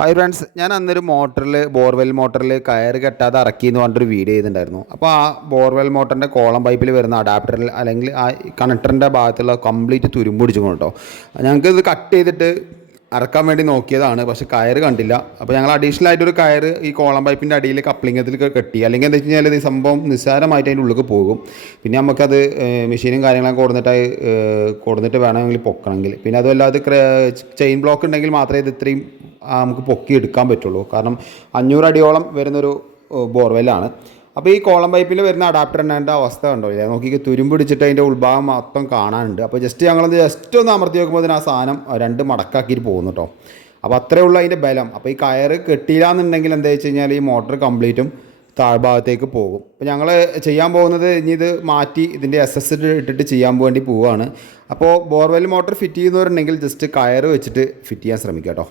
Hi friends ഞാൻ അന്നൊരു മോട്ടറിൽ borewell മോട്ടറിൽ കയർ കെട്ടാതെ ഇറക്കി എന്ന് പറഞ്ഞിട്ടൊരു വീഡിയോ ചെയ്തിട്ടുണ്ടായിരുന്നു. അപ്പോൾ ആ ബോർവെൽ മോട്ടറിന്റെ കോളം പൈപ്പിൽ വരുന്ന അഡാപ്റ്ററിൽ അല്ലെങ്കിൽ ആ കണക്ടറിന്റെ ഭാഗത്തുള്ള കംപ്ലീറ്റ് തുരുമ്പ് പിടിച്ചു കേട്ടോ. ഞങ്ങൾക്ക് ഇത് കട്ട് ചെയ്തിട്ട് ഇറക്കാൻ വേണ്ടി നോക്കിയതാണ് പക്ഷെ കയറ് കണ്ടില്ല. അപ്പോൾ ഞങ്ങൾ അഡീഷണൽ ആയിട്ടൊരു കയർ ഈ കോളം പൈപ്പിന്റെ അടിയിൽ കപ്ലിംഗത്തിൽ കെട്ടി. അല്ലെങ്കിൽ എന്താ വെച്ച് കഴിഞ്ഞാൽ ഈ സംഭവം നിസ്സാരമായിട്ട് അതിന്റെ ഉള്ളിൽ പോകും. പിന്നെ നമുക്കത് മെഷീനും കാര്യങ്ങളൊക്കെ കൊടുത്തിട്ടായി കൊടുത്തിട്ട് വേണമെങ്കിൽ പൊക്കണമെങ്കിൽ. പിന്നെ അതുമല്ല അത് ചെയിൻ ബ്ലോക്ക് ഉണ്ടെങ്കിൽ മാത്രമേ ഇത് ഇത്രയും നമുക്ക് പൊക്കി എടുക്കാൻ പറ്റുള്ളൂ. കാരണം അഞ്ഞൂറ് അടിയോളം വരുന്നൊരു ബോർവെല്ലാണ് അപ്പോൾ ഈ കോളം പൈപ്പിൽ വരുന്ന അഡാപ്റ്റർ എന്റെ അവസ്ഥ കണ്ടോ? ഇല്ല നോക്കി തുരുമ്പിടിച്ചിട്ട് അതിന്റെ ഉൾഭാഗം മൊത്തം കാണാനുണ്ട്. അപ്പോൾ ജസ്റ്റ് ഞങ്ങളത് ജസ്റ്റ് ഒന്ന് അമർത്തി നോക്കുമ്പോൾ അതിന് ആ സാധനം രണ്ട് മടക്കാക്കിയിട്ട് പോകുന്നു കേട്ടോ അപ്പോൾ അത്രേ ഉള്ളൂ അതിന്റെ ബലം. അപ്പോൾ ഈ കയറ് കെട്ടിയില്ല എന്നുണ്ടെങ്കിൽ എന്താ വെച്ച് കഴിഞ്ഞാൽ ഈ മോട്ടർ കംപ്ലീറ്റും താഴ്ഭാഗത്തേക്ക് പോകും. അപ്പോൾ ഞങ്ങൾ ചെയ്യാൻ പോകുന്നത് ഇനി ഇത് മാറ്റി ഇതിന്റെ എസ് എസ് ഇട്ടിട്ട് ചെയ്യാൻ വേണ്ടി പോവുകയാണ് അപ്പോൾ ബോർവെൽ മോട്ടർ ഫിറ്റ് ചെയ്യുന്നവരുണ്ടെങ്കിൽ ജസ്റ്റ് കയറ് വെച്ചിട്ട് ഫിറ്റ് ചെയ്യാൻ ശ്രമിക്കാം കേട്ടോ